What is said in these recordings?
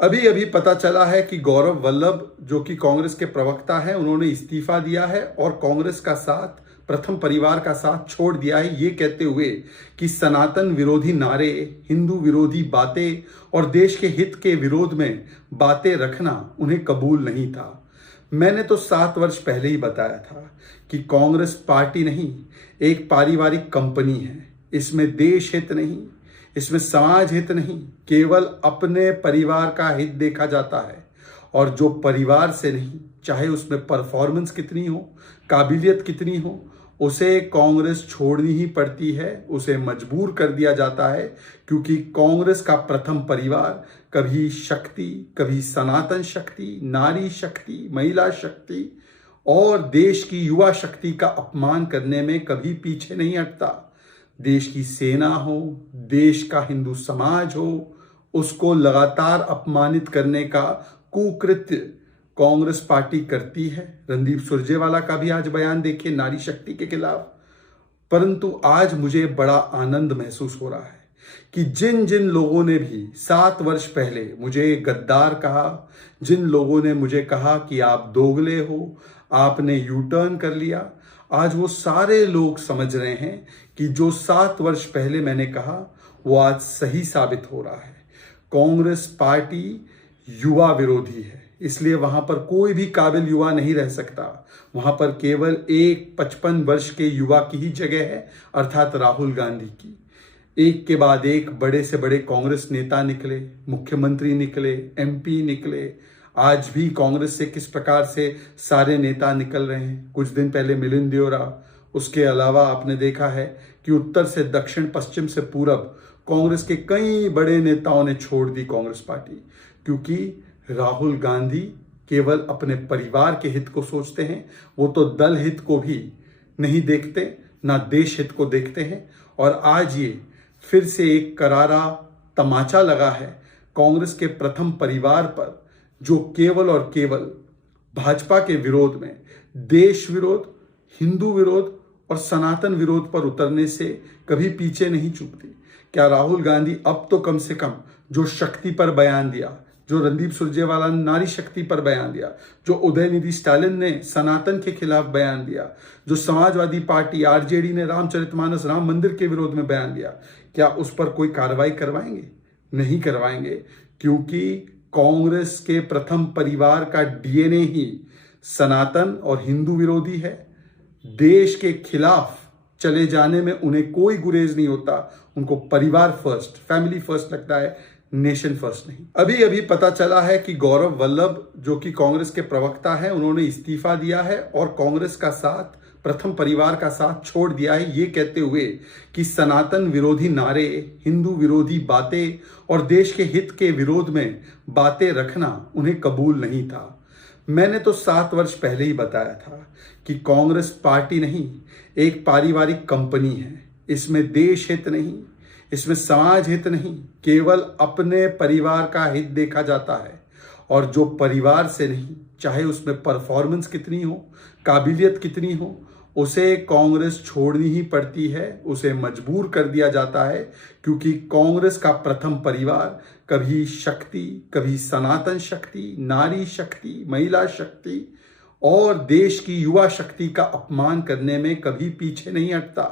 अभी अभी पता चला है कि गौरव वल्लभ जो कि कांग्रेस के प्रवक्ता हैं, उन्होंने इस्तीफा दिया है और कांग्रेस का साथ, प्रथम परिवार का साथ छोड़ दिया है, ये कहते हुए कि सनातन विरोधी नारे, हिंदू विरोधी बातें और देश के हित के विरोध में बातें रखना उन्हें कबूल नहीं था। मैंने तो 7 वर्ष पहले ही बताया था कि कांग्रेस पार्टी नहीं, एक पारिवारिक कंपनी है। इसमें देश हित नहीं, इसमें समाज हित नहीं, केवल अपने परिवार का हित देखा जाता है। और जो परिवार से नहीं, चाहे उसमें परफॉर्मेंस कितनी हो, काबिलियत कितनी हो, उसे कांग्रेस छोड़नी ही पड़ती है, उसे मजबूर कर दिया जाता है। क्योंकि कांग्रेस का प्रथम परिवार कभी शक्ति, कभी सनातन शक्ति, नारी शक्ति, महिला शक्ति और देश की युवा शक्ति का अपमान करने में कभी पीछे नहीं हटता। देश की सेना हो, देश का हिंदू समाज हो, उसको लगातार अपमानित करने का कुकृत्य कांग्रेस पार्टी करती है। रणदीप सुरजेवाला का भी आज बयान देखिए नारी शक्ति के खिलाफ। परंतु आज मुझे बड़ा आनंद महसूस हो रहा है कि जिन जिन लोगों ने भी 7 वर्ष पहले मुझे गद्दार कहा, जिन लोगों ने मुझे कहा कि आप दोगले हो, आपने यू टर्न कर लिया, आज वो सारे लोग समझ रहे हैं कि जो 7 वर्ष पहले मैंने कहा वो आज सही साबित हो रहा है। कांग्रेस पार्टी युवा विरोधी है, इसलिए वहां पर कोई भी काबिल युवा नहीं रह सकता। वहां पर केवल एक 55 वर्ष के युवा की ही जगह है, अर्थात राहुल गांधी की। एक के बाद एक बड़े से बड़े कांग्रेस नेता निकले, मुख्यमंत्री निकले, एमपी निकले। आज भी कांग्रेस से किस प्रकार से सारे नेता निकल रहे हैं। कुछ दिन पहले मिलिंद देओरा, उसके अलावा आपने देखा है कि उत्तर से दक्षिण, पश्चिम से पूरब कांग्रेस के कई बड़े नेताओं ने छोड़ दी कांग्रेस पार्टी। क्योंकि राहुल गांधी केवल अपने परिवार के हित को सोचते हैं, वो तो दल हित को भी नहीं देखते, ना देश हित को देखते हैं। और आज ये फिर से एक करारा तमाचा लगा है कांग्रेस के प्रथम परिवार पर, जो केवल और केवल भाजपा के विरोध में, देश विरोध, हिंदू विरोध और सनातन विरोध पर उतरने से कभी पीछे नहीं चूकती। क्या राहुल गांधी अब तो कम से कम जो शक्ति पर बयान दिया, जो रणदीप सुरजेवाला ने नारी शक्ति पर बयान दिया, जो उदयनिधि स्टालिन ने सनातन के खिलाफ बयान दिया, जो समाजवादी पार्टी आरजेडी ने रामचरितमानस, राम मंदिर के विरोध में बयान दिया, क्या उस पर कोई कार्रवाई करवाएंगे? नहीं करवाएंगे। क्योंकि कांग्रेस के प्रथम परिवार का डीएनए ही सनातन और हिंदू विरोधी है। देश के खिलाफ चले जाने में उन्हें कोई गुरेज नहीं होता। उनको परिवार फर्स्ट, फैमिली फर्स्ट लगता है, नेशन फर्स्ट नहीं। अभी अभी पता चला है कि गौरव वल्लभ जो कि कांग्रेस के प्रवक्ता हैं, उन्होंने इस्तीफा दिया है और कांग्रेस का साथ, प्रथम परिवार का साथ छोड़ दिया है, ये कहते हुए कि सनातन विरोधी नारे, हिंदू विरोधी बातें और देश के हित के विरोध में बातें रखना उन्हें कबूल नहीं था। मैंने तो 7 वर्ष पहले ही बताया था कि कांग्रेस पार्टी नहीं, एक पारिवारिक कंपनी है। इसमें देश हित नहीं, इसमें समाज हित नहीं, केवल अपने परिवार का हित देखा जाता है। और जो परिवार से नहीं, चाहे उसमें परफॉर्मेंस कितनी हो, काबिलियत कितनी हो, उसे कांग्रेस छोड़नी ही पड़ती है, उसे मजबूर कर दिया जाता है। क्योंकि कांग्रेस का प्रथम परिवार कभी शक्ति, कभी सनातन शक्ति, नारी शक्ति, महिला शक्ति और देश की युवा शक्ति का अपमान करने में कभी पीछे नहीं हटता।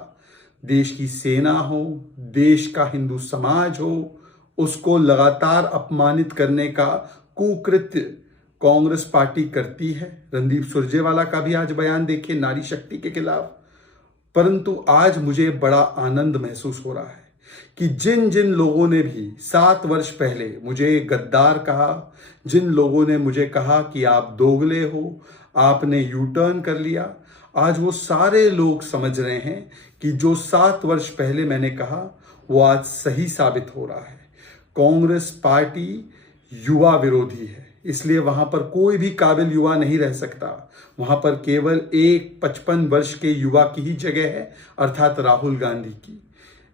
देश की सेना हो, देश का हिंदू समाज हो, उसको लगातार अपमानित करने का कुकृत्य कांग्रेस पार्टी करती है। रणदीप सुरजेवाला का भी आज बयान देखिए नारी शक्ति के खिलाफ। परंतु आज मुझे बड़ा आनंद महसूस हो रहा है कि जिन जिन लोगों ने भी 7 वर्ष पहले मुझे गद्दार कहा, जिन लोगों ने मुझे कहा कि आप दोगले हो, आपने यू टर्न कर लिया, आज वो सारे लोग समझ रहे हैं कि जो 7 वर्ष पहले मैंने कहा वो आज सही साबित हो रहा है। कांग्रेस पार्टी युवा विरोधी है, इसलिए वहां पर कोई भी काबिल युवा नहीं रह सकता। वहां पर केवल एक 55 वर्ष के युवा की ही जगह है, अर्थात राहुल गांधी की।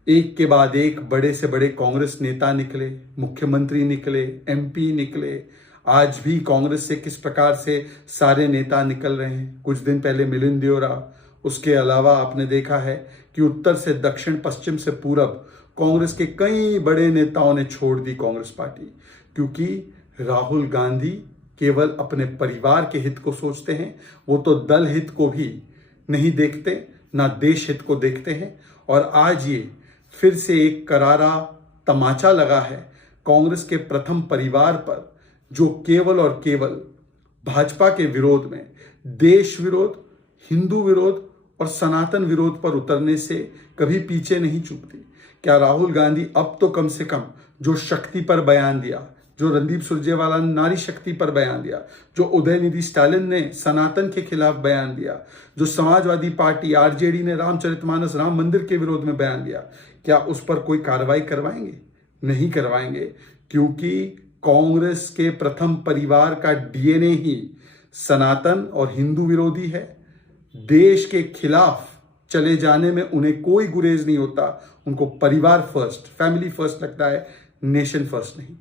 एक के बाद एक बड़े से बड़े कांग्रेस नेता निकले, मुख्यमंत्री निकले, एमपी निकले। आज भी कांग्रेस से किस प्रकार से सारे नेता निकल रहे हैं। कुछ दिन पहले मिलिंद देओरा, उसके अलावा आपने देखा है कि उत्तर से दक्षिण, पश्चिम से पूरब कांग्रेस के कई बड़े नेताओं ने छोड़ दी कांग्रेस पार्टी। क्योंकि राहुल गांधी केवल अपने परिवार के हित को सोचते हैं, वो तो दल हित को भी नहीं देखते, ना देश हित को देखते हैं। और आज ये फिर से एक करारा तमाचा लगा है कांग्रेस के प्रथम परिवार पर, जो केवल और केवल भाजपा के विरोध में देश विरोध, हिंदू विरोध और सनातन विरोध पर उतरने से कभी पीछे नहीं चूकती। क्या राहुल गांधी अब तो कम से कम जो शक्ति पर बयान दिया, जो रणदीप सुरजेवाला ने नारी शक्ति पर बयान दिया, जो उदयनिधि स्टालिन ने सनातन के खिलाफ बयान दिया, जो समाजवादी पार्टी आरजेडी ने रामचरितमानस राम मंदिर के विरोध में बयान दिया, क्या उस पर कोई कार्रवाई करवाएंगे? नहीं करवाएंगे, क्योंकि कांग्रेस के प्रथम परिवार का डीएनए ही सनातन और हिंदू विरोधी है। देश के खिलाफ चले जाने में उन्हें कोई गुरेज नहीं होता। उनको परिवार फर्स्ट, फैमिली फर्स्ट लगता है, नेशन फर्स्ट नहीं।